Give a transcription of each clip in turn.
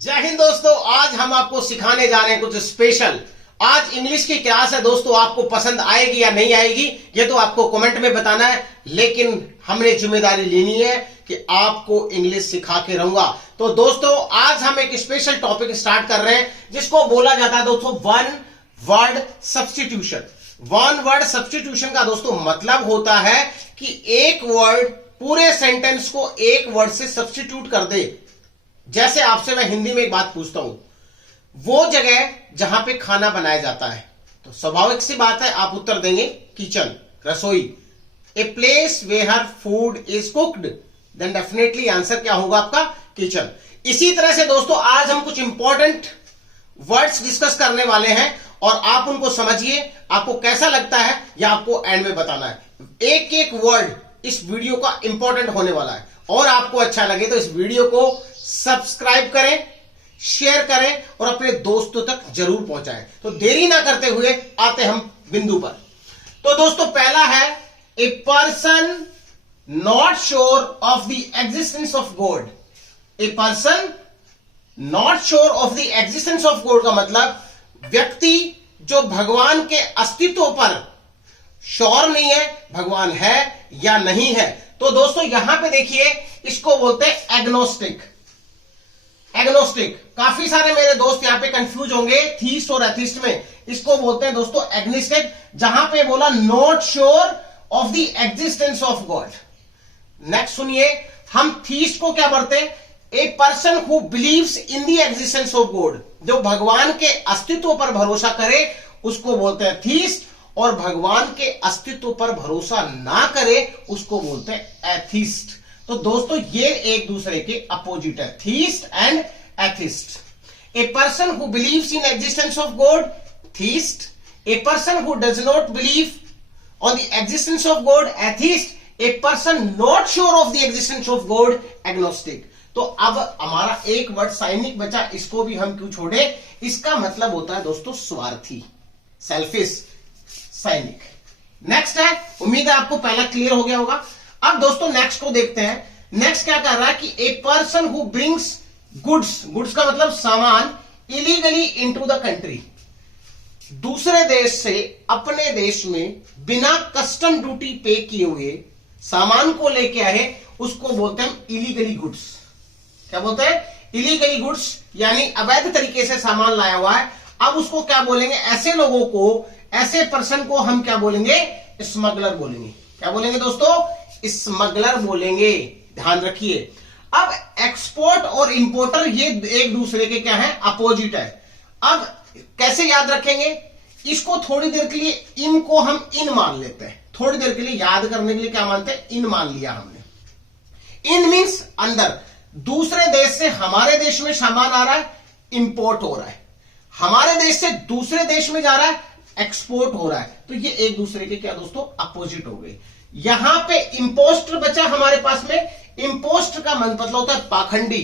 जय हिंद दोस्तों, आज हम आपको सिखाने जा रहे हैं कुछ स्पेशल। आज इंग्लिश की क्लास है दोस्तों, आपको पसंद आएगी या नहीं आएगी ये तो आपको कमेंट में बताना है, लेकिन हमने जिम्मेदारी लेनी है कि आपको इंग्लिश सिखा के रहूंगा। तो दोस्तों आज हम एक स्पेशल टॉपिक स्टार्ट कर रहे हैं जिसको बोला जाता है दोस्तों one word substitution. One word substitution का दोस्तों मतलब होता है कि एक वर्ड पूरे सेंटेंस को एक वर्ड से सब्स्टिट्यूट कर दे। जैसे आपसे मैं हिंदी में एक बात पूछता हूं, वो जगह जहां पे खाना बनाया जाता है, तो स्वाभाविक सी बात है आप उत्तर देंगे किचन, रसोई। A place where food is cooked, then definitely answer क्या होगा आपका किचन। इसी तरह से दोस्तों आज हम कुछ इंपॉर्टेंट वर्ड्स डिस्कस करने वाले हैं और आप उनको समझिए। आपको कैसा लगता है या आपको एंड में बताना है। एक एक वर्ड इस वीडियो का इंपॉर्टेंट होने वाला है और आपको अच्छा लगे तो इस वीडियो को सब्सक्राइब करें, शेयर करें और अपने दोस्तों तक जरूर पहुंचाएं। तो देरी ना करते हुए आते हम बिंदु पर। तो दोस्तों पहला है a person not sure of the existence of God. A person not sure of the existence of God का मतलब व्यक्ति जो भगवान के अस्तित्व पर श्योर नहीं है, भगवान है या नहीं है। तो दोस्तों यहां पे देखिए, इसको बोलते हैं एग्नोस्टिक। एग्नोस्टिक, काफी सारे मेरे दोस्त यहां पे कंफ्यूज होंगे थीस्ट और एथिस्ट में। इसको बोलते हैं दोस्तों एग्नोस्टिक, जहां पे बोला not sure of the existence of God. Next सुनिए, हम थीस्ट को क्या बोलते हैं? A person who believes in the existence of God. जो भगवान के अस्तित्व पर भरोसा करे उसको बोलते हैं थीस्ट, और भगवान के अस्तित्व पर भरोसा ना करे उसको बोलते हैं एथिस्ट। तो दोस्तों ये एक दूसरे के अपोजिट है, theist and atheist. A person who believes in existence of God, theist. A person who does not believe on the existence of God, atheist. A person not sure of the existence of God, agnostic. तो अब हमारा एक word साइनिक बचा, इसको भी हम क्यों छोड़े? इसका मतलब होता है दोस्तों स्वार्थी, सेल्फिश, साइनिक। नेक्स्ट है, उम्मीद है आपको पहला क्लियर हो गया होगा। अब दोस्तों नेक्स्ट को देखते हैं। नेक्स्ट क्या कर रहा है कि a person who brings goods, goods का मतलब सामान, इलीगली इनटू द कंट्री। दूसरे देश से अपने देश में बिना कस्टम ड्यूटी पे किए हुए सामान को लेके आए, उसको बोलते हैं इलीगली गुड्स। क्या बोलते हैं? इलीगली गुड्स, यानी अवैध तरीके से सामान लाया हुआ है। अब उसको क्या बोलेंगे? ऐसे लोगों को, ऐसे पर्सन को हम क्या बोलेंगे? स्मगलर बोलेंगे। क्या बोलेंगे दोस्तों? स्मगलर बोलेंगे, ध्यान रखिए। अब एक्सपोर्ट और इंपोर्टर ये एक दूसरे के क्या है? अपोजिट है। अब कैसे याद रखेंगे इसको? थोड़ी देर के लिए इनको हम इन मान लेते हैं, थोड़ी देर के लिए याद करने के लिए क्या मानते हैं? इन मान लिया हमने। इन मीन्स अंदर, दूसरे देश से हमारे देश में सामान आ रहा है, इंपोर्ट हो रहा है। हमारे देश से दूसरे देश में जा रहा है, एक्सपोर्ट हो रहा है। तो ये एक दूसरे के क्या दोस्तों? अपोजिट हो गए। यहां पे इंपोस्टर बचा हमारे पास में। इंपोस्ट का मतलब होता है पाखंडी,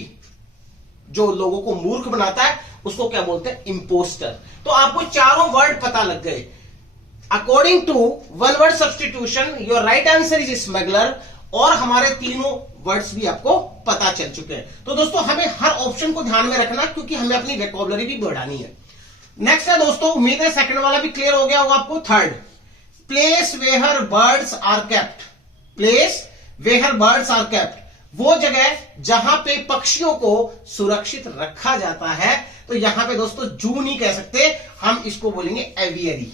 जो लोगों को मूर्ख बनाता है उसको क्या बोलते हैं? इंपोस्टर। तो आपको चारों वर्ड पता लग गए। According to one word substitution your right answer is smuggler, और हमारे तीनों वर्ड्स भी आपको पता चल चुके हैं। तो दोस्तों हमें हर ऑप्शन को ध्यान में रखना, क्योंकि हमें अपनी वोकैबुलरी भी बढ़ानी है। नेक्स्ट है दोस्तों, उम्मीद है सेकंड वाला भी क्लियर हो गया होगा आपको। Third, place where birds are kept. Place where birds are kept, वो जगह जहां पे पक्षियों को सुरक्षित रखा जाता है। तो यहां पे दोस्तों जू नहीं कह सकते, हम इसको बोलेंगे एवियरी।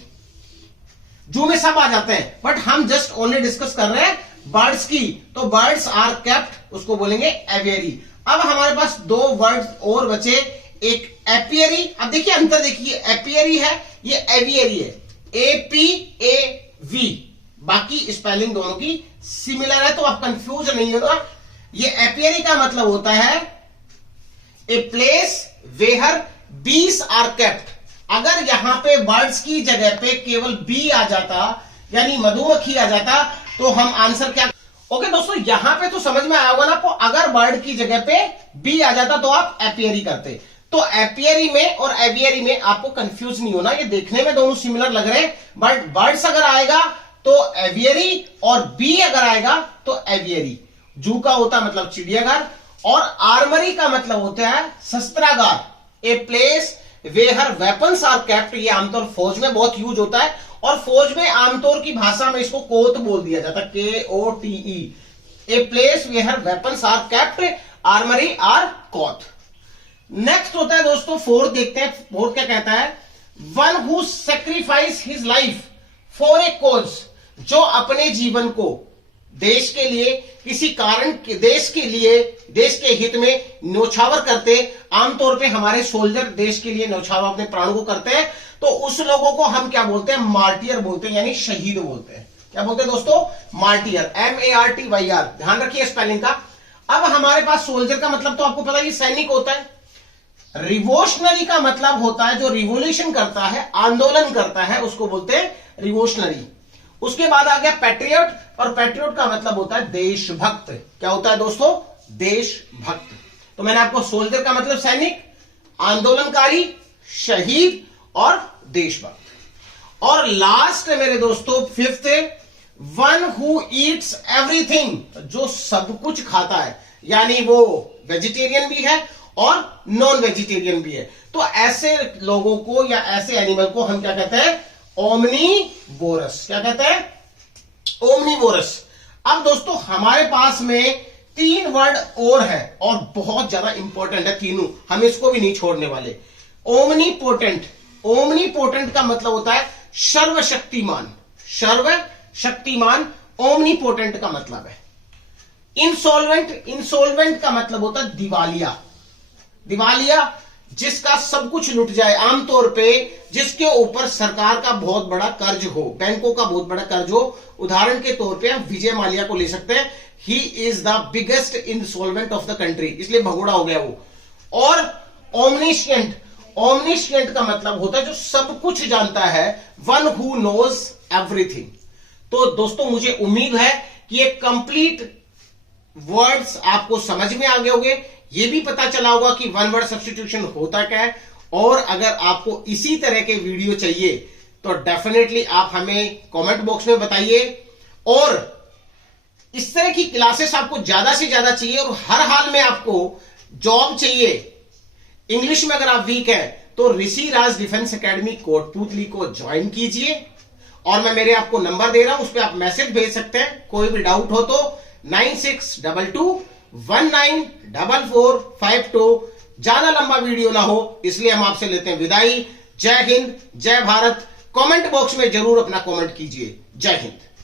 जू में सब आ जाते हैं, बट हम जस्ट ओनली डिस्कस कर रहे हैं बर्ड्स की। तो बर्ड्स आर केप्ट, उसको बोलेंगे एवियरी। अब हमारे पास दो वर्ड और बचे, एक एपियरी। अब देखिए अंतर देखिए, एपियरी है, ये एवियरी है, APAV। बाकी स्पेलिंग दोनों की सिमिलर है, तो आप कंफ्यूज नहीं होगा। ये एपियरी का मतलब होता है ए प्लेस वेयर बीस आर केप्ट। अगर यहां पे बर्ड्स की जगह पे केवल बी आ जाता, यानी मधुमक्खी आ जाता, तो हम आंसर क्या? ओके दोस्तों, यहां पे तो समझ में आया होगा ना आपको। अगर बर्ड की जगह पे बी आ जाता तो आप एपियरी करते। तो एपियरी में और एवियरी में आपको कंफ्यूज नहीं होना, ये देखने में दोनों सिमिलर लग रहे हैं, बट बर्ड्स अगर आएगा तो एवियरी और बी अगर आएगा तो एवियरी। जू का होता मतलब चिड़ियाघर, और आर्मरी का मतलब होता है शस्त्रागार, a place where weapons are kept. ये आमतौर फौज में बहुत यूज होता है और फौज में आमतौर की भाषा में इसको कोत बोल दिया जाता है, KOTE, a place where weapons are kept, armoury or कोत। नेक्स्ट होता है दोस्तों फोर्थ, देखते हैं फोर्थ क्या कहता है। One who sacrifice his life for a cause, जो अपने जीवन को देश के लिए किसी कारण के, देश के लिए, देश के हित में न्यौछावर करते। आमतौर पे हमारे सोल्जर देश के लिए न्यौछावर अपने प्राणों को करते हैं, तो उस लोगों को हम क्या बोलते हैं, मार्टियर बोलते हैं, यानी शहीद बोलते हैं। क्या बोलते हैं दोस्तों, मार्टियर, MARTYR, ध्यान रखिए स्पेलिंग का। अब हमारे पास सोल्जर का मतलब तो आपको पता है सैनिक होता है। रिवोल्यूशनरी का मतलब होता है जो रिवोल्यूशन करता है, आंदोलन करता है, उसको बोलते हैं रिवोल्यूशनरी। उसके बाद आ गया पैट्रियट, और पैट्रियट का मतलब होता है देशभक्त। क्या होता है दोस्तों, देशभक्त। तो मैंने आपको सोल्जर का मतलब सैनिक, आंदोलनकारी, शहीद और देशभक्त। और लास्ट है मेरे दोस्तों fifth, one who Yeats everything, जो सब कुछ खाता है, यानी वो वेजिटेरियन भी है और नॉन वेजिटेरियन भी है। तो ऐसे लोगों को या ऐसे एनिमल को हम क्या कहते हैं, ओमनीवोरस। क्या कहते हैं, ओमनीवोरस। अब दोस्तों हमारे पास में 3 वर्ड और है और बहुत ज्यादा इंपॉर्टेंट है तीनों, हम इसको भी नहीं छोड़ने वाले। ओमनीपोटेंट, ओमनीपोटेंट का मतलब होता है सर्वशक्तिमान, सर्वशक्तिमान ओमनीपोटेंट का मतलब है। इंसॉल्वेंट, इंसॉल्वेंट का मतलब होता है दिवालिया, दिवालिया जिसका सब कुछ लुट जाए, आमतौर पे जिसके ऊपर सरकार का बहुत बड़ा कर्ज हो, बैंकों का बहुत बड़ा कर्ज हो। उदाहरण के तौर पे हम विजय माल्या को ले सकते हैं, he is the biggest insolvent of the country, इसलिए भगोड़ा हो गया वो। और ओमनिशिएंट, ओमनिशिएंट का मतलब होता है जो सब कुछ जानता है, वन हु नोज एवरीथिंग। तो दोस्तों मुझे उम्मीद है कि ये कंप्लीट वर्ड्स आपको समझ में आ गए होंगे, ये भी पता चला होगा कि वन वर्ड सब्स्टिट्यूशन होता क्या है। और अगर आपको इसी तरह के वीडियो चाहिए तो डेफिनेटली आप हमें कमेंट बॉक्स में बताइए। और इस तरह की क्लासेस आपको ज्यादा से ज्यादा चाहिए और हर हाल में आपको जॉब चाहिए, इंग्लिश में अगर आप वीक है तो ऋषि राज डिफेंस एकेडमी कोटपुतली को ज्वाइन कीजिए। और मैं मेरे आपको नंबर दे रहा हूं, उस पर आप मैसेज भेज सकते हैं, कोई भी डाउट हो तो 9622194452। ज्यादा लंबा वीडियो ना हो इसलिए हम आपसे लेते हैं विदाई। जय हिंद, जय भारत। कमेंट बॉक्स में जरूर अपना कमेंट कीजिए। जय हिंद।